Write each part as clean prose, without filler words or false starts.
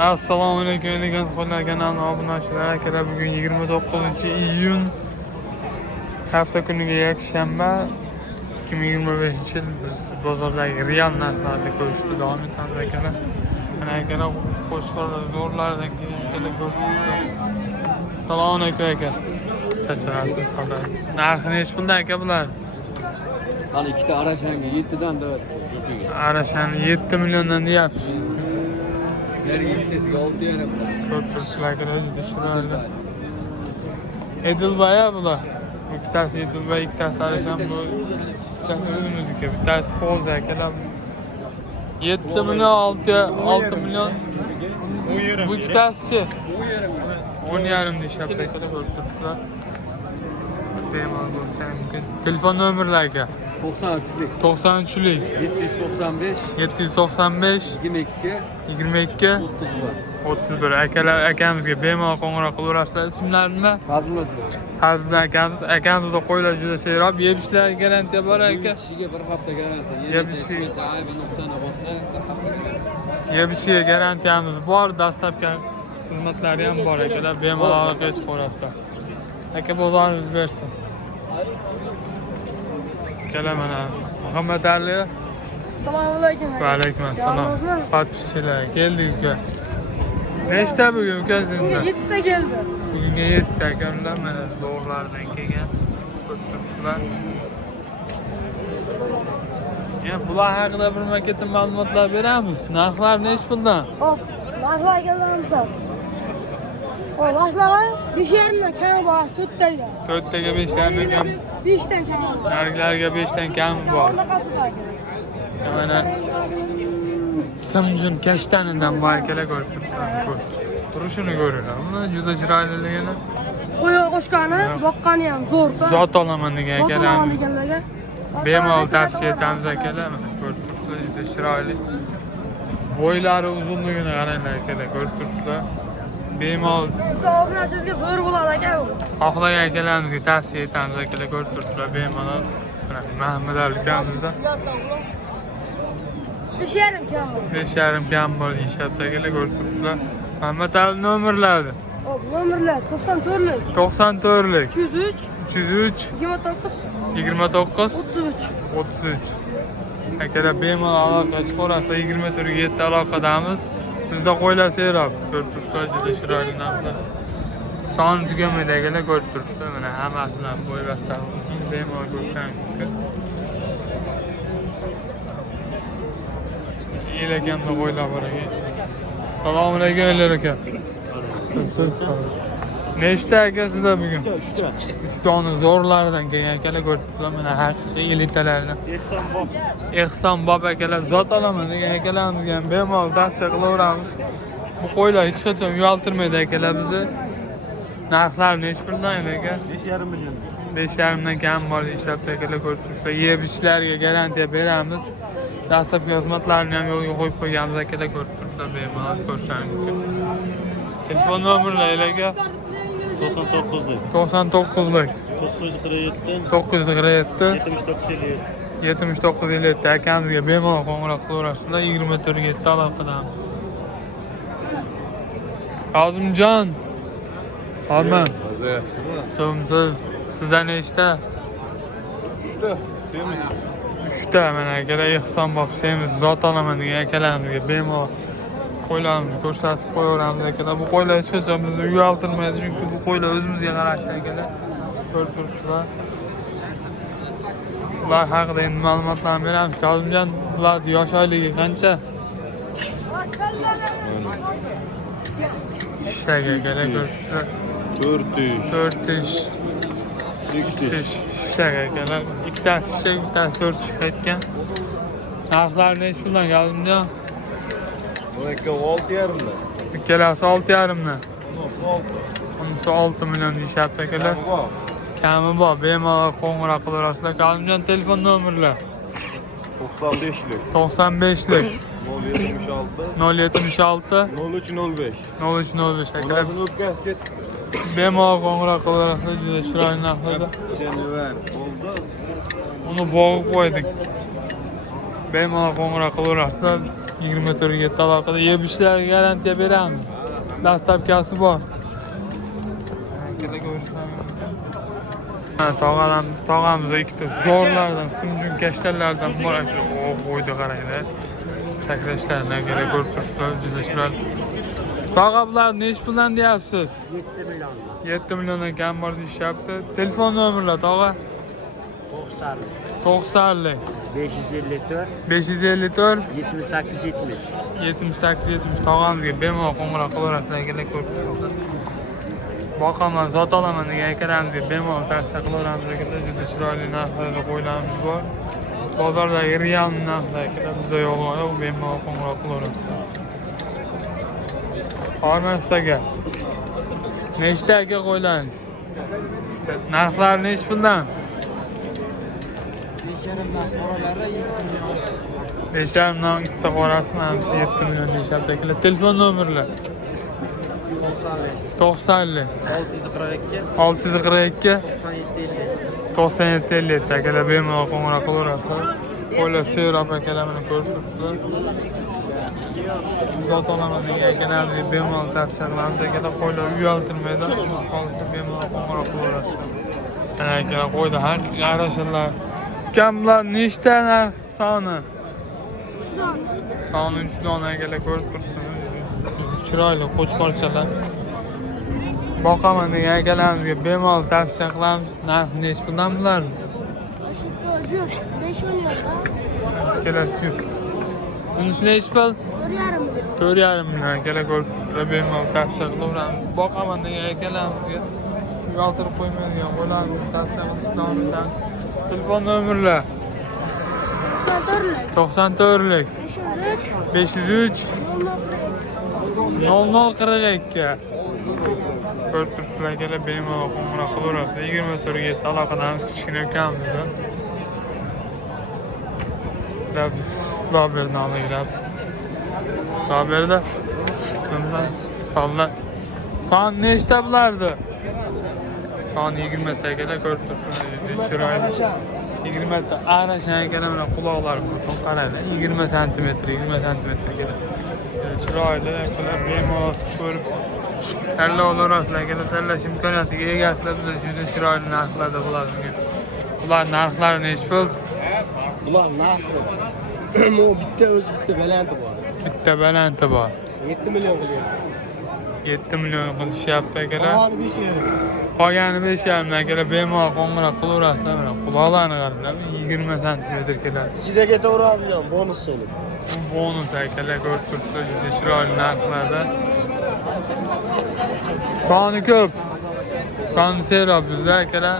Assalomu alaykum degan qo'llar kanalining obunachilari akalar, bugun 29-iyun hafta kuniga yakshanba 2025-yil. Biz bozordagi real narxlarni ko'rishda davom etamiz akalar. Mana akalar qo'chqorlar zo'rlardan keyin ko'rishdi. Assalomu alaykum aka. Chacharasiz savdo. Narxi nechi bunday aka bular? Mana ikkita arashanga 7 dan deb. Arashani 7 milliondan deyapsiz. Ularga ikkitasiga 6 yana bilan. Ko'rtirishlarga o'zi chiroyli. Edilbay bular. Ikkitasi Edilbay, ikkitasi Arashan, bu ikkitasi o'zimizniki. Bittasi Qo'zi akalar. 7 million 6 million. Bu ikkitasi-chi? 10,5 deyapti akalar, ko'rtirishlar. Bemalol ko'rsam mumkin. Telefon nomerlariga 93lik 93lik 795 22 22 31 akamizga bemalol qo'ng'iroq qilaverasizlar. Ismlari nima? Fazliddin akamizda qo'ylar juda serob, yeb-ichishlarga garantiya bor aka. Kishiga bir hafta garantiya. Yeb-ichishga aybi nuqsoni bo'lsa bir hafta garantiya. Yeb-ichishga garantiyamiz bor, dastavka xizmatlari ham bor akalar. Bemalol aloqaga chiqaverasizlar. Aka bozoringiz bersin. Akalar mana Muhammad Ali. Assalomu alaykum. Va alaykum assalom. Patpischlar keldik uka. Nechta bugun uka sizda? 7 ta keldi. Bugunga 7 ta ekanlar, mana zo'rlardan kelgan. Ko'ribsizlar. Ya bular haqida bir maketda ma'lumotlar beramiz. Narxlar nech bundan? Hop, narxlar kelamiz. O, başlar 5,5 dan kam bor, 4 taga. 4 taga 5 dan kam. 5 dan kam bor. Narxlarga 5 dan kam bor. Qanaqasi bor? Mana Simjun kashtanidan bu akalar ko'rib turibsizlar. Turishini ko'ringlar. Buni juda chiroyliligini. Qo'ya qo'shgani, boqqani ham zo'r. Zot olaman degan akalar. deganlarga. Bemalol tavsiya etamiz akalar. Mana ko'rib turibsizlar, juda chiroyli. Bo'ylari uzunligini qaranglar akalar, ko'rib turibsizlar. Bemalol Obunachingizga zo'r bo'ladi aka. xohlagan akalarimizga tavsiya etamiz akalar, ko'rib turibsizlar. Bemalol mana Muhammad Ali ukamizda 5,5 kam bor. 5,5 kam bor deyishyapti akalar, ko'rib turibsizlar. Muhammad Ali nomerlari Hop, nomerlar 94lik 94lik 303 303 29 29 33. 33. Akalar bemalol aloqaga chiqaverasizlar. 24/7 aloqadamiz. Bizda qo'ylar serob. Ko'rib turibsizlar, juda chiroyli narxlar. Soni tugamaydi akalar, ko'rib turibsizlar. Mana hammasidan bo'ybastlar. Bemalol ko'rishingiz mumkin. Yelakamda qo'ylar bor ekan. Assalomu alaykum aylar aka. Nechta aka sizda bugun? 3 dona zo'rlaridan kelgan akalar, ko'rib turibsizlar. Mana haqiqiy elitalarni. Ehson bob akalar zot olaman degan akalarimizga ham bemalol tavsiya qilaveramiz. Bu qo'ylar hech qachon uyaltirmaydi akalar bizni. Narxlar nech puldan aka? 5,5 million. 5,5 dan kam bor deyapti akalar, ko'rib turibsizlar. Yeb-ichishlarga garantiya beramiz. Dastlabki xizmatlarni ham yo'lga qo'yib qo'yganmiz akalar, ko'rib turibsizlar. Bemalol ko'rishingiz mumkin. Telefon nomerlari aka 99lik 99lik 947 947 7957 akamizga bemalol qo'ng'iroq qilaverasizlar. 24/7 aloqadamiz. Kozimjon. Qorman. So'msiz. Sizda nechta? 3ta. Semiz. 3ta. Mana akalar Ehson bob semiz zot olaman degan akalarimizga bemalol qo'ylarimizni ko'rsatib qo'yaveramiz akalar. Bu qo'ylar hech qachon bizni uyaltirmaydi, chunki bu qo'ylar o'zimizga qarashli akalar. Ko'rib turibsizlar. Ular haqida endi ma'lumotlarni beramiz. Kozimjon, bular yosh oyligi qancha? Ishtaga akalar, ko'ribsizlar. 4 ish. Ishtaga akalar. Ikkitasi ishtaga, ikkitasi 4 ish qaytgan. Narxlar nech puldan Kozimjon? Bu ikki 6,5 dan. Ikkalasi 6,5 dan. Bunisi 6 million deyapti akalar. Kami bor, bemalol qo'ng'iroq qilaverasizlar. Kozimjon, telefon nomerlar 95lik 95lik 076 076 0305. 0305 akalar. Bundan o'tkazib Bemalol qo'ng'iroq qilaverasizlar. Juda chiroyli narxlarda. Janivar oldu. Uni bo'g'ib qo'ydik. bemalol qo'ng'iroq qilaverasizlar. 24 aloqada yeb-ichishlarga garantiya beramiz. Dastlabkasi bor. Tog'amizda ikkita zo'rlardan, simjun kashtalardan bor. Qo'ydi qaranglar. Sakrashlarni kerak ko'rib turibsizlar, juda chiroyli. Tog'a bular nechi puldan deyapsiz? 7 milyon. 7 milliondan kam bor deyishyapti. Telefon nomerlar tog'a? 90 554 554 78 70. 78-70 tog'amizga bemalol qo'ng'iroq qilaverasizlar kerak ko'rib turibsizlar. Boqaman, zot olaman degan akaramizga bemalol tavsiya qilaveramiz akalar. Juda chiroyli narxlarda qo'ylarimiz bor. Bozordagi real narxlar akalar bizda yolg'on yo'q, bemalol qo'ng'iroq qilaverasizlar. Hormat aka. Nechta aka qo'ylaringiz? Narxlari nechi puldan? 5,5 dan ikkita qorasi manimcha 7 million deyishyapti akalar. Telefon nomerlar 90 642 97 57 akalar bemalol qo'ng'iroq qilaverasizlar. Qo'ylar serob akalar bilan ko'rib turibsizlar. Zot olaman degan akalarga bemalol tavsiya qilamiz akalar. Qo'ylar uyaltirmaydi. Qolsa bemalol qo'ng'iroq qilaverasizlar. Ana akalar qo'yda har qarashlar. Kamlar nechta narx soni? Soni 3 dona akalar ko'rib turibsizlar. Chiroyli qo'chqorchalar. Boqaman degan akalarimizga bemalol tavsiya qilamiz. Narxi nechi puldan bular? 5 million. Ikkalasi jup. Bunisi nechi pul? 4,5 million akalar ko'rib turibsizlar. Bemalol tavsiya qilaveramiz. Boqaman degan akalarimizga uyaltirib qo'ymaydigan qo'ylarimizni tavsiya qilishni unutmang. Telefon nomerlar 94 503 0042 ko'rib turibsizlar akalar bemalol qo'ng'iroq qilaverasiz. 24/7 aloqadamiz kichkina ukamizda. Doberni olinglar. Doberda sonlar. Son nechta bulardi? Son 20 ta akalar ko'rib turibsizlar. Chiroyli. 20 ta arashan akalar bilan quloqlari qaranglar. 20 sm akalar. Chiroyli akalar bemalol ko'rib tanlovlar akalar tanlash imkoniyatiga egasizlar. Bizda juda chiroyli narxlarda bo'ladi. Ular narxlari nechi pul? Ular narxi. Bu bitta balanti bor. Bitta balanti bor. 7 milyon qilyapti. 7 million qilishyapti akalar. Qolgani 5,5. Qolgani 5,5 akalar bemalol qo'ng'iroq qilaverasizlar. Mana quloqlarni qaranglar. 20 sm keladi. Ichidaga to'g'ri bonus so'li. Bu bonus akalar ko'rib turibsizlar. Juda chiroyli narxlarda. Soni ko'p. Soni serob bizda akalar.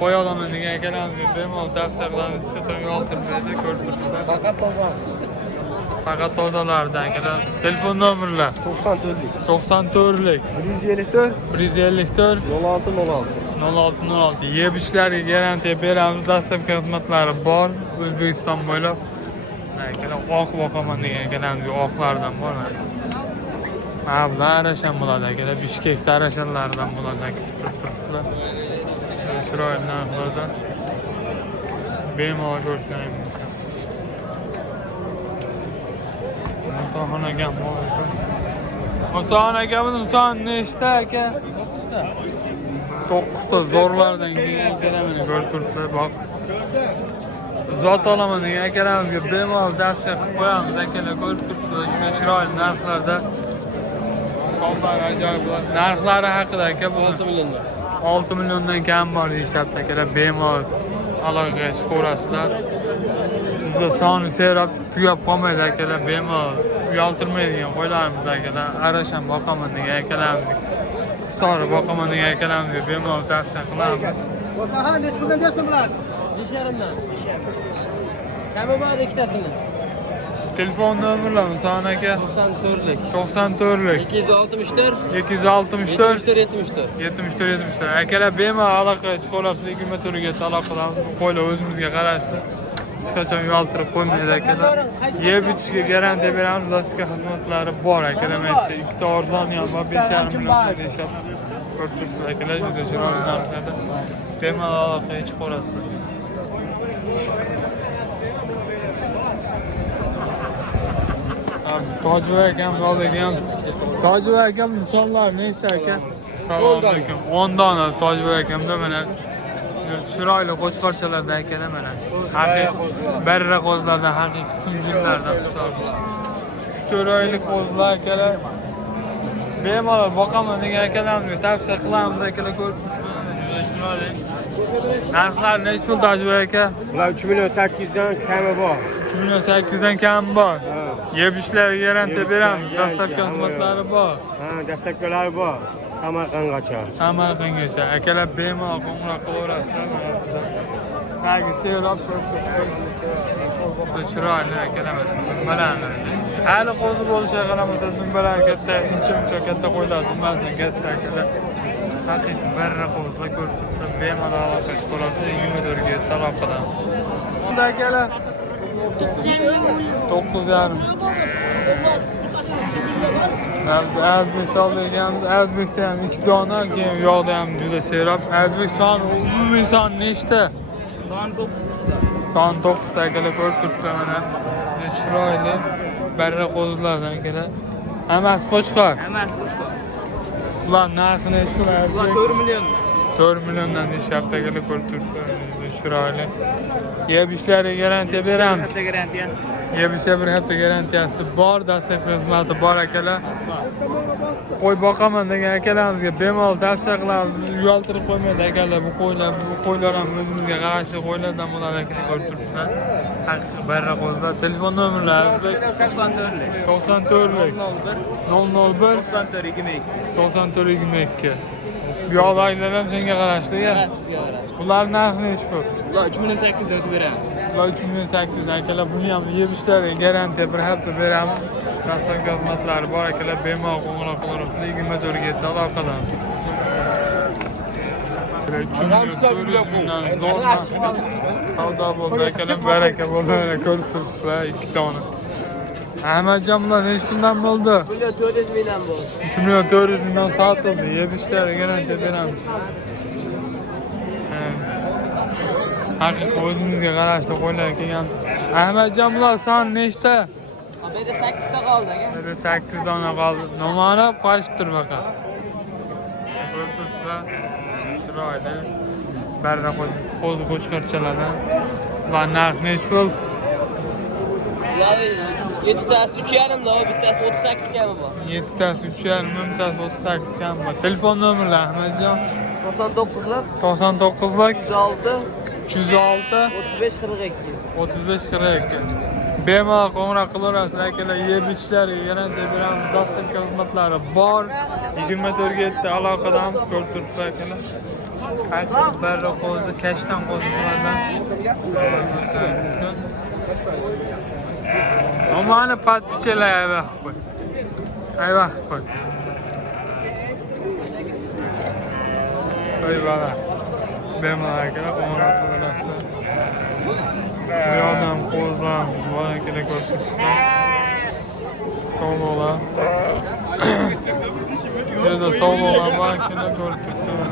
Qo'ya olaman degan akalarimiz bemalol tavsiya qilamiz. Sizga yoltirmaydi ko'rib turibsizlar. Faqat toza. Faqat tozalardan akalar. Telefon nomerlar 94lik 94lik 154 154 06 06 yeb-ichishlarga garantiya beramiz. Dastlabki xizmatlari bor O'zbekiston bo'ylab. Akalar oq boqaman degan akalarimiz oqlardan bor. Ha, bular arashan bo'ladi akalar. Bishkekda arashanlardan bo'ladi akalar. Chiroyli narxlarda bemalol ko'rishlar mumkin. Musohon aka bor. Musohon aka buni son nechta aka? 9 ta zo'rlardan keyin akalarni ko'rib turibsizlar. Bak. Zot olaman degan akalarimizga bemalol tavsiya qilib qo'yamiz akalar ko'rib turibsizlar. Juda chiroyli narxlarda. Sonlar ajoyib bo'ladi. Narxlari haqida aka bu 6 milliondan. 6 milliondan kam bor deyishyapti akalar. Bemalol aloqaga chiqaverasizlar. Bizda soni serob tugab qolmaydi akalar. Bemalol uyaltirmaydigan qo'ylarimiz akalar. Arashan boqaman degan akalarimiz. Qisqari boqaman degan akalarimiz bemalol tavsiya qilamiz. Bo'lsa necha puldan bersin bular? 5,5 dan. Kami bor ikkitasini. Telefon nomerlarimiz Musohon aka 94lik 94lik 264 264 74 74 akalar bemalol aloqaga chiqaverasizlar. 24 ga aloqalarimiz qo'ylar o'zimizga qarashdi. Hech qachon uyaltirib qo'ymaydi akalar. Yeb ichishga garantiya beramiz. Dastlabki xizmatlari bor akalar. Ikkita arzon ham bor 5,5 million deyishadi. Ko'rib turibsizlar akalar juda chiroyli narxlarda bemalol aloqaga chiqaverasizlar. Tojiboy akam yo'llagan. Tojiboy akam misollar nechta aka? Assalomu alaykum. 10 dona Tojiboy akamda mana chiroyli qo'chqorchalarda akalar mana. Haqiqiy barra qo'zlardan, haqiqiy simjinlardan hisoblanadi. 3-4 oylik qo'zlar akalar. Bemalol boqaman degan akalarga tavsiya qilamiz akalar, ko'rib chiroyli. Narxlar necha pul Tojiboy aka? Ular 3.8 dan kami bor. 3.8 dan kam bor. Yeb ishlarga garantiya beramiz. Dastlabki xizmatlari bor. Ha, dastlabkilari bor. Samarqandgacha. Samarqandgacha. Akalar bemalol qo'ng'iroq qilaverasizlar. Tagi serob chiroyli akalar mana. Hali qo'zi bo'lishiga qaramasa, zumbalar katta, incha katta qo'ylar, zumbalar katta akalar. Haqiqiy barra qo'zlar ko'rib turibsiz. Bemalol aloqaga chiqolasiz. 24 ga talab qilamiz. Bunda akalar 9.5. Biz Azbekda olganmiz. Azbekda ham 2 dona, keyin yo'qda ham juda serob. Azbek soni umumiy son nechta? Son 9'da. Son 9 ta akalar ko'rib turibsizlar mana. Chiroyli barra qo'zlardan akalar. Hammasi qo'chqor. Hammasi qo'chqor. Ular narxi necha pul? Ular 4 million. 4 milliondan deyishyapti akalar, ko'rib turibsizlar. Chiroyli. Yeb ishlariga garantiya beramiz. Garantiyasi. Yeb ishlar bir hafta garantiyasi bor, dastlabki xizmati bor akalar. Qo'y boqaman degan akalarimizga bemalol tavsiya qilamiz. Uyaltirib qo'ymaydi akalar, bu qo'ylar ham o'zimizga qarashli qo'ylardan bo'ladi akalar, ko'rib turibsizlar. Haqiqiy barra qo'zlar. Telefon nomerlari 94lik 001 9422. Bu yo'llar ham senga qarashli. Ular narxi necha pul? Ular 3.8 dan o'tib beramiz. Ular 3.800 akalar, buni ham yeb ishlariga garantiya bir hafta beramiz. Dastlabki xizmatlari bor akalar, bemalol qo'ng'iroq qilaverasizlar. 24 ga talab qilamiz. 3.400 dan zo'rman. Savdo bo'ldi akalar, baraka bo'ldi. Ko'rib turibsizlar 2 dona. Ahmadjon, bular necha kundan bo'ldi? 400 mingdan bo'ldi. 3.400 mingdan sotildi. Yeb ishlariga garantiya beramiz. Haqiqiy o'zimizga qarashli qo'ylar kelgan. Ahmadjon, bular son nechta? Bizda 8 ta qoldi aka. Bizda 8 dona qoldi. Noma'rab qochib tur baqa. Ko'rib turibsizlar. Chiroyli. Barra qo'zi qo'chqorchalardan. Ular narxi necha pul? Ular 7 tasi 3.5 da, bittasi 38 kami bor. 7 tasi 3.5, bittasi 38 kam bor. Telefon nomerlari Ahmadjon? 99lar 99lik 306 306 3542. Bemalol qo'ng'iroq qilaverasizlar akalar, yeb ichlariga garantiya beramiz. Dastlabki xizmatlari bor. 24 ga aloqadamiz, ko'rib turibsizlar akalar. Haqiqiy barra qo'zi, kashtan qo'zilardan. Nomani подписчиlar ayva qilib qo'y. Ayva qilib qo'y. Qo'y bala. Bemalol akalar qo'ng'iroq qilaverasizlar. Bu yoqda ham qo'zlarimiz bor akalar, ko'rib turibsizlar. Sovg'alar. Bu yerda sovg'alar bor akalar, ko'rib turibsizlar.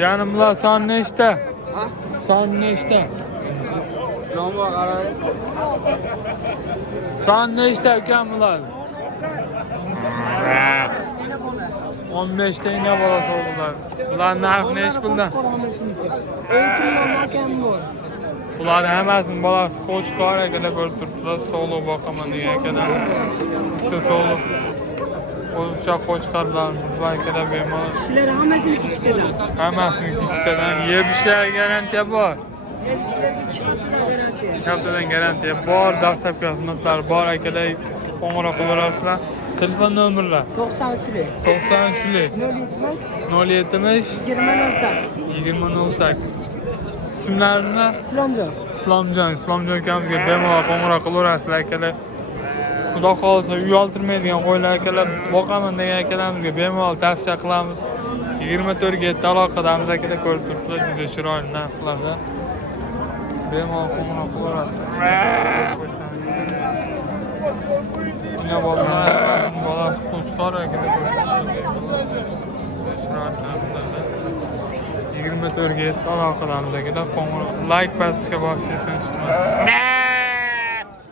Janim, bular son nechta? Son nechta? Nomga qarang. Son nechta akam bular? 15 ta ina bola sovg'alar. Bular narxi necha puldan? Bular hammasini bolasi qo'chqor akalar, ko'rib turibsizlar. Sog'liq boqaman degan akalar. Bitta sog'liq o'zicha qo'chqorlarimiz bor akalar, bemalol. Sizlar hammasini 2 tadan. Hammasini 2 tadan. Yeb ishlariga garantiya bor. Haftadan garantiya bor, dastlabki xizmatlar bor akalar. Qo'ng'iroq qilaverasizlar. Telefon nomerlar 93lik 93lik 070 2008. Ismlarini Islomjon. Islomjon akamizga bemalol qo'ng'iroq qilaverasizlar akalar. Xudo xolisa uyaltirmaydigan qo'ylar akalar, boqaman degan akalarimizga bemalol tavsiya qilamiz. 24 ga aloqadamiz akalar, ko'rib turibsizlar, juda chiroyli narxlarda. Bemalol qo'ng'iroq qilaverasizlar. Ina bolasi qo'chqor akalar. 24 ga aloqadamiz akalar. Like bosishga bosishni unutmaysiz.